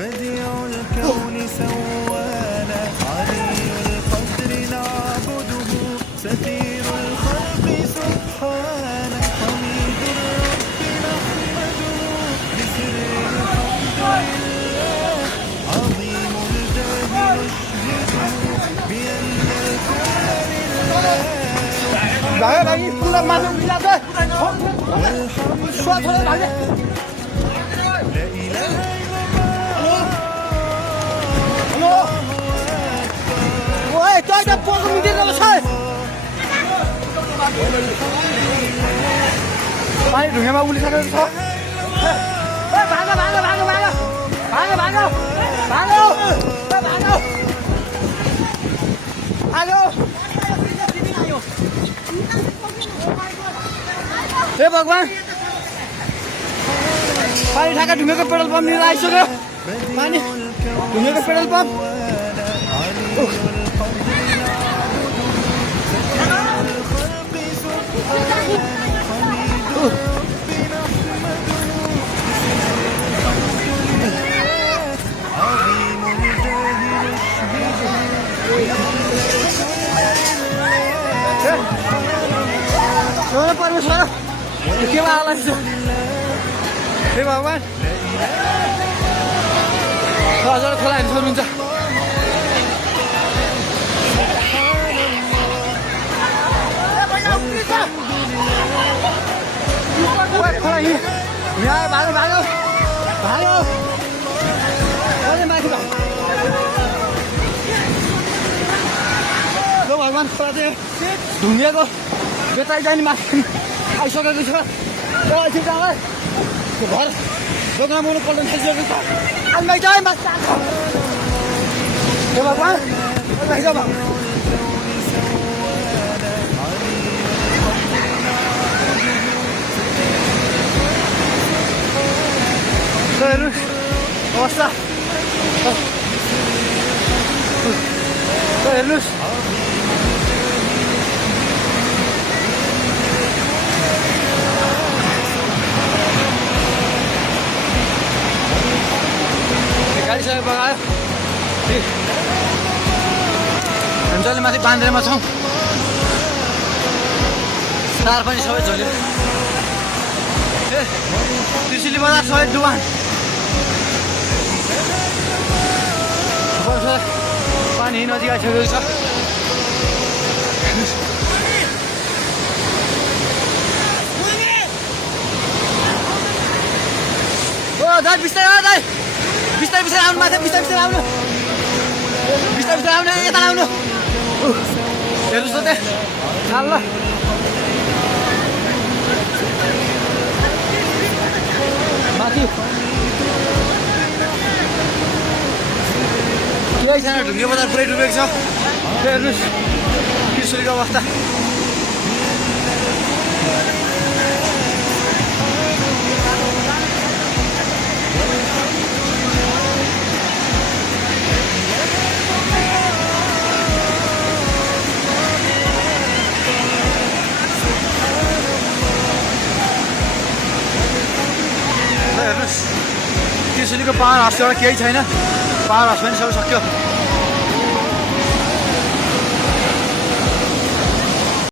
بديع الكون سوانا علي القدر نعبده ستير الخلق سبحانه حميد الرب نحمده بسر الحمد لله عظيم الجاه نشهده بأن الكون Ai, ढुङ्गामा उलिसकेको छ। भागो भागो भागो भागो भागो भागो भागो भागो भागो हे भगवान पानी ठाका ढुङ्गाको पेट्रोल पम्प लिएर आइसक्यो पानी ढुङ्गाको पेट्रोल पम्प परमेश्वर के वाला हे भगवान हजार खोला हेर्नु सक्नुहुन्छ खोला यहाँ भागो भागो भागो माथि भगवान खोला चाहिँ ढुङ्गेको बेताइ जाने माथि आइसकेको छ एकछिन घर दोकान बनाउनु पल्ट थालिसकेको छ आइमाइ चाहिँ माथि हे भगवान हेर्नु अवस्था हेर्नुहोस् गाडीसँग बगायो हामी जहिले माथि बान्द्रेमा छौँ तार पनि सबै झोल्यो त्रिशुली बजार सबै डुबान पानी नजिक आइसकेको छ ओ दाइ बिस्तारै दाइ बिस्तारै बिस्तारै आउनु माथि बिस्तारै बिस्तारै आउनु बिस्तारै बिस्तारै आउनु यता आउनु हेर्नुहोस् त त्यहाँ ल माथि केही छैन ढुङ्गे बजार पुरै डुबेको छ हेर्नुहोस् त्रिशुलीको अवस्था हेर्नुहोस् त्रिशुलीको पावर हाउसबाट केही छैन पावर हाउस पनि सबै सक्यो